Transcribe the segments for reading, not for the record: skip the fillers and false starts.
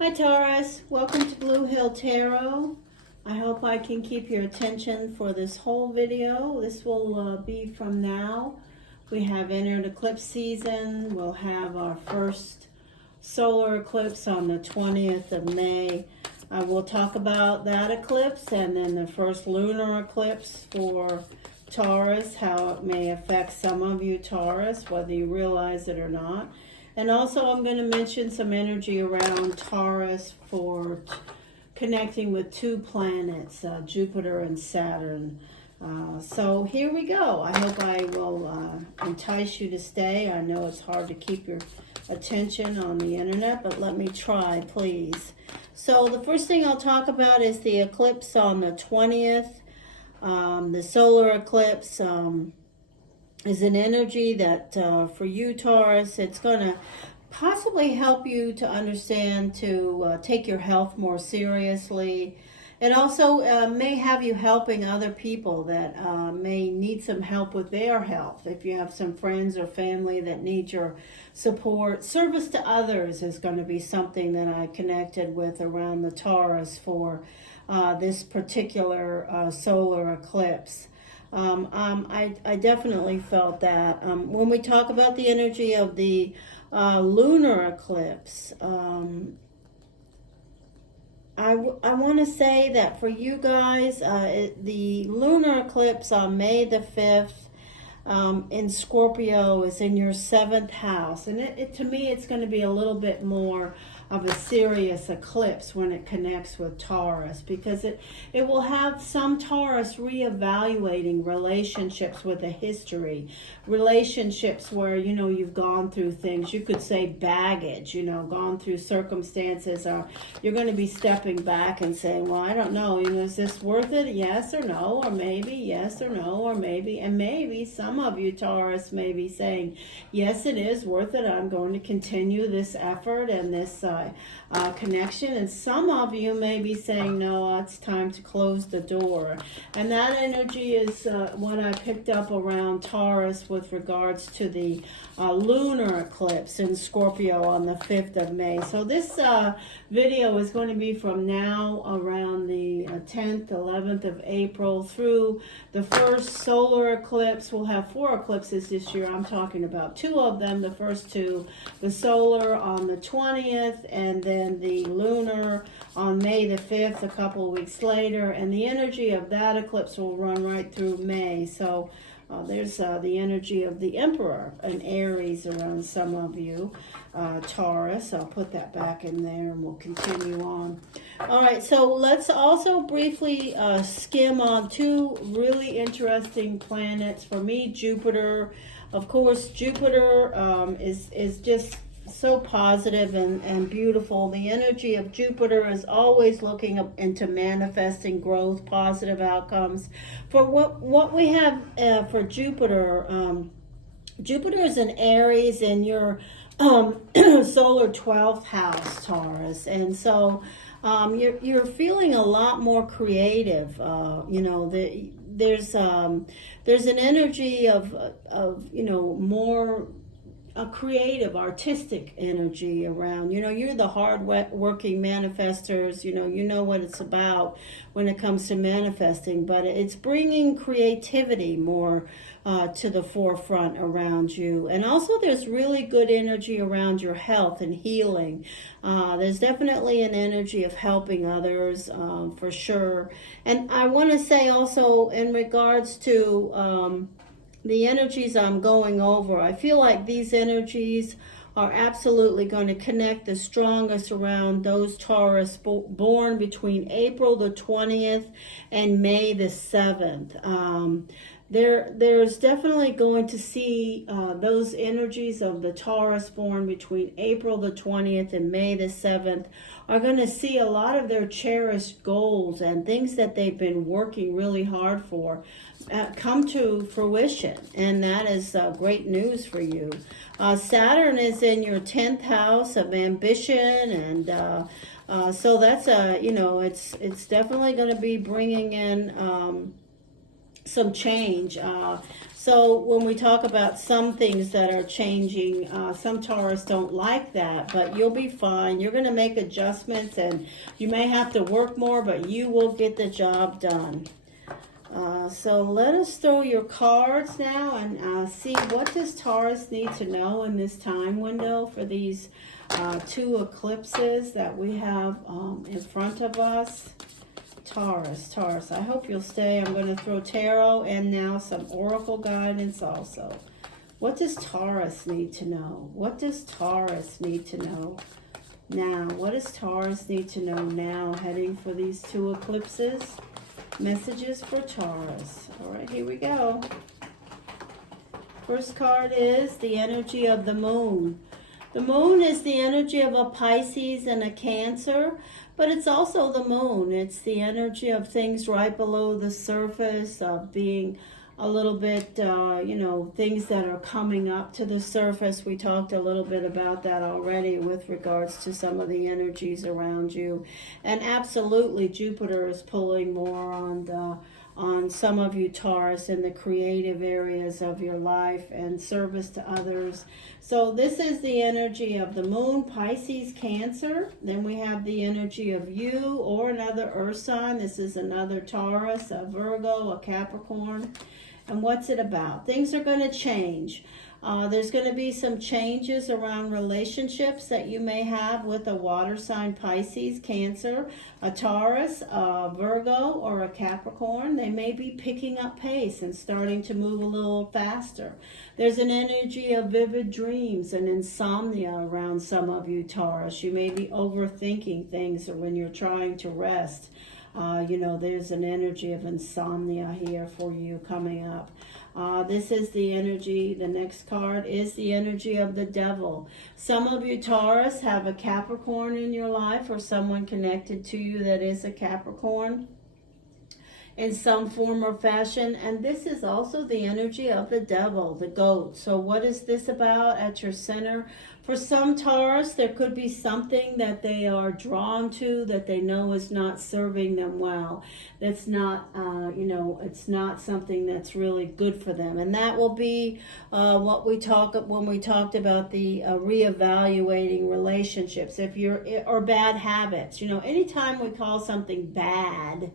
Hi Taurus, welcome to Blue Hill Tarot. I hope I can keep your attention for this whole video. This will be from now. We have entered eclipse season. We'll have our first solar eclipse on the 20th of May. We'll talk about that eclipse and then the first lunar eclipse for Taurus, how it may affect some of you Taurus, whether you realize it or not. And also I'm going to mention some energy around Taurus for connecting with two planets, Jupiter and Saturn. So here we go. I hope I will entice you to stay. I know it's hard to keep your attention on the internet, but let me try, please. So the first thing I'll talk about is the eclipse on the 20th. The solar eclipse is an energy that for you Taurus, it's going to possibly help you to understand to take your health more seriously. It also may have you helping other people that may need some help with their health. If you have some friends or family that need your support, service to others is going to be something that I connected with around the Taurus for this particular solar eclipse. I definitely felt that. When we talk about the energy of the lunar eclipse, I want to say that for you guys, the lunar eclipse on May the 5th in Scorpio is in your 7th house. And to me, it's going to be a little bit more of a serious eclipse when it connects with Taurus, because it will have some Taurus reevaluating relationships with a history, relationships where, you know, you've gone through things. You could say baggage, you know, gone through circumstances, or you're going to be stepping back and saying, well, I don't know, you know, is this worth it? Yes or no, or maybe yes or no, or maybe. And maybe some of you Taurus may be saying, yes, it is worth it. I'm going to continue this effort and this connection. And some of you may be saying, no, it's time to close the door. And that energy is what I picked up around Taurus with regards to the lunar eclipse in Scorpio on the 5th of May. So this video is going to be from now around the 10th, 11th of April through the first solar eclipse. We'll have 4 eclipses this year. I'm talking about 2 of them. The first 2, the solar on the 20th, and then the lunar on May the 5th, a couple of weeks later. And the energy of that eclipse will run right through May. So there's the energy of the Emperor in Aries around some of you, Taurus. I'll put that back in there and we'll continue on. All right, so let's also briefly skim on 2 really interesting planets. For me, Jupiter. Of course, Jupiter is just so positive and beautiful. The energy of Jupiter is always looking up into manifesting growth, positive outcomes. For what we have for Jupiter, Jupiter is in Aries in your solar 12th house, Taurus, and so you're feeling a lot more creative. You know, there's an energy of you know, more a creative, artistic energy around. You know, you're the hard-working manifestors. You know what it's about when it comes to manifesting, but it's bringing creativity more to the forefront around you. And also there's really good energy around your health and healing. There's definitely an energy of helping others, for sure. And I want to say also in regards to the energies I'm going over, I feel like these energies are absolutely going to connect the strongest around those Taurus born between April the 20th and May the 7th. There's definitely going to see those energies of the Taurus born between April the 20th and May the 7th are going to see a lot of their cherished goals and things that they've been working really hard for come to fruition, and that is great news for you. Saturn is in your 10th house of ambition, and so that's you know, it's definitely going to be bringing in some change. So when we talk about some things that are changing, some Taurus don't like that, but you'll be fine. You're going to make adjustments, and you may have to work more, but you will get the job done. So let us throw your cards now and see what does Taurus need to know in this time window for these 2 eclipses that we have in front of us. Taurus, I hope you'll stay. I'm going to throw tarot and now some oracle guidance also. What does Taurus need to know? What does Taurus need to know now? What does Taurus need to know now heading for these 2 eclipses? Messages for Taurus. All right, here we go. First card is the energy of the moon. The moon is the energy of a Pisces and a Cancer, but it's also the moon. It's the energy of things right below the surface, of being a little bit, things that are coming up to the surface. We talked a little bit about that already with regards to some of the energies around you. And absolutely, Jupiter is pulling more on some of you Taurus in the creative areas of your life and service to others. So this is the energy of the moon, Pisces, Cancer. Then we have the energy of you or another earth sign. This is another Taurus, a Virgo, a Capricorn. And what's it about? Things are going to change. There's going to be some changes around relationships that you may have with a water sign, Pisces, Cancer, a Taurus, a Virgo, or a Capricorn. They may be picking up pace and starting to move a little faster. There's an energy of vivid dreams and insomnia around some of you Taurus. You may be overthinking things when you're trying to rest. There's an energy of insomnia here for you coming up. This is the energy, the next card is the energy of the devil. Some of you Taurus have a Capricorn in your life or someone connected to you that is a Capricorn in some form or fashion. And this is also the energy of the devil, the goat. So what is this about at your center? For some Taurus, there could be something that they are drawn to that they know is not serving them well. That's not, it's not something that's really good for them. And that will be what we talk when we talked about the reevaluating relationships. Or bad habits. Anytime we call something bad,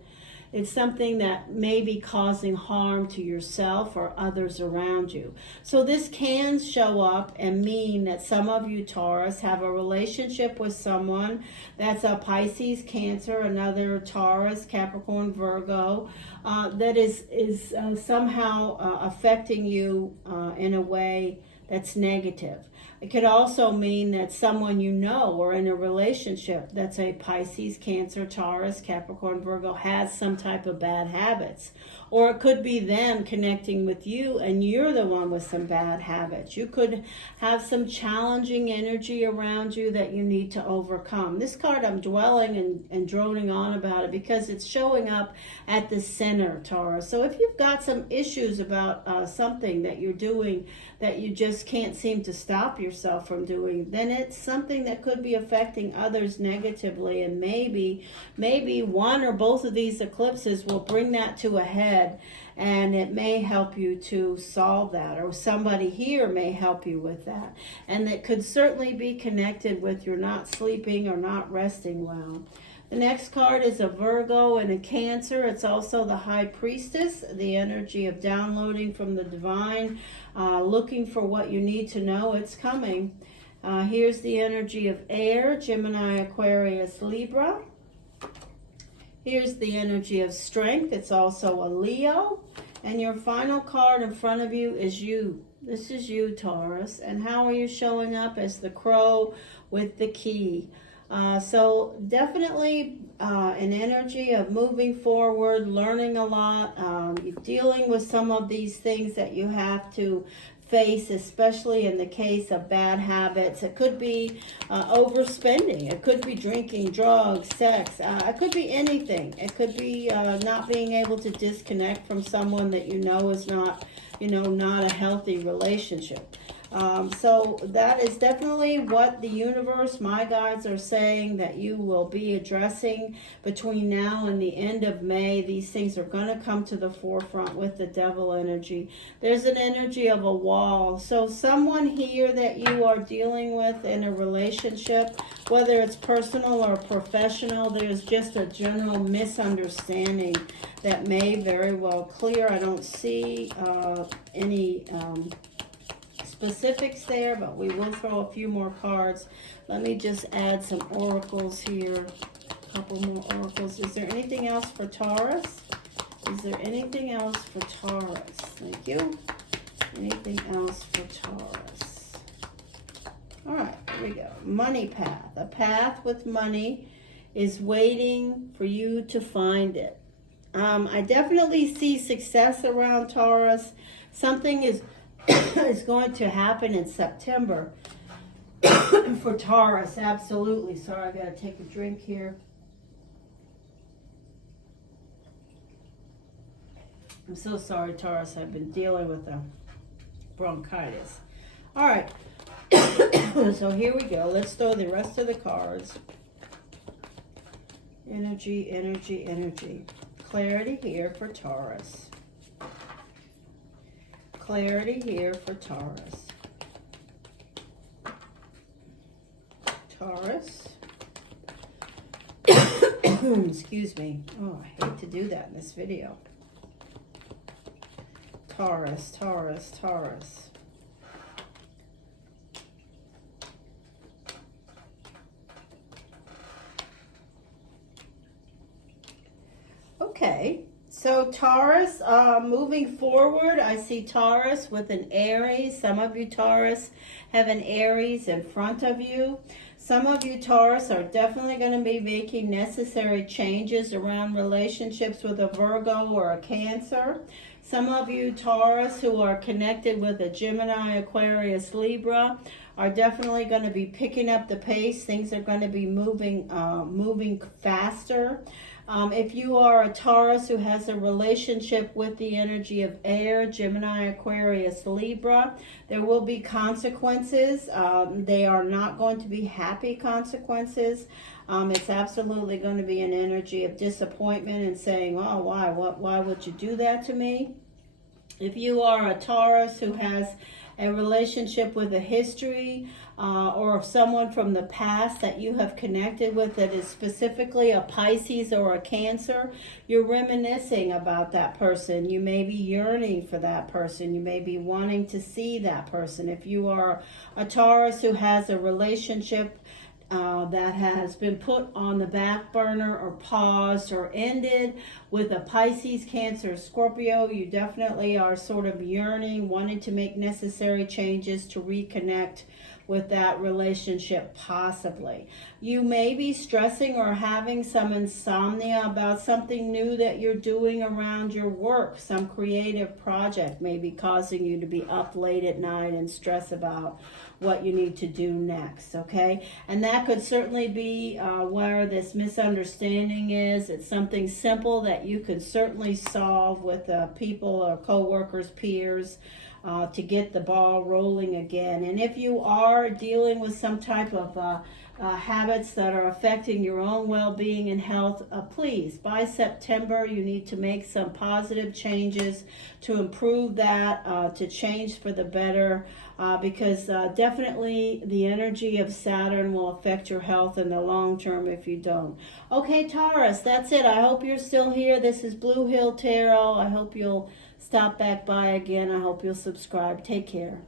it's something that may be causing harm to yourself or others around you. So this can show up and mean that some of you Taurus have a relationship with someone that's a Pisces, Cancer, another Taurus, Capricorn, Virgo, that is somehow affecting you in a way that's negative. It could also mean that someone you know or in a relationship that's a Pisces, Cancer, Taurus, Capricorn, Virgo has some type of bad habits. Or it could be them connecting with you and you're the one with some bad habits. You could have some challenging energy around you that you need to overcome. This card, I'm dwelling and droning on about it because it's showing up at the center, Taurus. So if you've got some issues about something that you're doing that you just can't seem to stop yourself from doing, then it's something that could be affecting others negatively. And maybe one or both of these eclipses will bring that to a head. And it may help you to solve that, or somebody here may help you with that. And it could certainly be connected with you're not sleeping or not resting well. The next card is a Virgo and a Cancer. It's also the High Priestess, the energy of downloading from the divine, looking for what you need to know. It's coming. Here's the energy of air, Gemini, Aquarius, Libra. Here's the energy of strength. It's also a Leo. And your final card in front of you is you. This is you, Taurus. And how are you showing up? As the crow with the key. So definitely an energy of moving forward, learning a lot, dealing with some of these things that you have to face, especially in the case of bad habits. It could be overspending. It could be drinking, drugs, sex. It could be anything. It could be not being able to disconnect from someone that you know is not, not a healthy relationship. So that is definitely what the universe, my guides, are saying that you will be addressing between now and the end of May. These things are going to come to the forefront with the devil energy. There's an energy of a wall. So someone here that you are dealing with in a relationship, whether it's personal or professional, there's just a general misunderstanding that may very well clear. I don't see any specifics there, but we will throw a few more cards. Let me just add some oracles here. A couple more oracles. Is there anything else for Taurus? Is there anything else for Taurus? Thank you. Anything else for Taurus? All right, here we go. Money path. A path with money is waiting for you to find it. I definitely see success around Taurus. Something is going to happen in September for Taurus. Absolutely. Sorry, I got to take a drink here. I'm so sorry, Taurus. I've been dealing with a bronchitis. All right. So here we go. Let's throw the rest of the cards. Energy, energy, energy. Clarity here for Taurus. Clarity here for Taurus. Taurus. Excuse me. Oh, I hate to do that in this video. Taurus, Taurus, Taurus. Okay. So Taurus, moving forward, I see Taurus with an Aries. Some of you Taurus have an Aries in front of you. Some of you Taurus are definitely going to be making necessary changes around relationships with a Virgo or a Cancer. Some of you Taurus who are connected with a Gemini, Aquarius, Libra are definitely going to be picking up the pace. Things are going to be moving faster. If you are a Taurus who has a relationship with the energy of air, Gemini, Aquarius, Libra, there will be consequences. They are not going to be happy consequences. It's absolutely going to be an energy of disappointment and saying, oh, why would you do that to me? If you are a Taurus who has a relationship with a history or someone from the past that you have connected with that is specifically a Pisces or a Cancer, you're reminiscing about that person. You may be yearning for that person. You may be wanting to see that person. If you are a Taurus who has a relationship that has been put on the back burner or paused or ended with a Pisces, Cancer, Scorpio, you definitely are sort of yearning, wanting to make necessary changes to reconnect with that relationship possibly. You may be stressing or having some insomnia about something new that you're doing around your work. Some creative project may be causing you to be up late at night and stress about what you need to do next, okay? And that could certainly be where this misunderstanding is. It's something simple that you could certainly solve with people or co-workers, peers, to get the ball rolling again. And if you are dealing with some type of habits that are affecting your own well-being and health, please, by September, you need to make some positive changes to improve that, to change for the better, because definitely the energy of Saturn will affect your health in the long term if you don't. Okay, Taurus, that's it. I hope you're still here. This is Blue Hill Tarot. I hope you'll stop back by again. I hope you'll subscribe. Take care.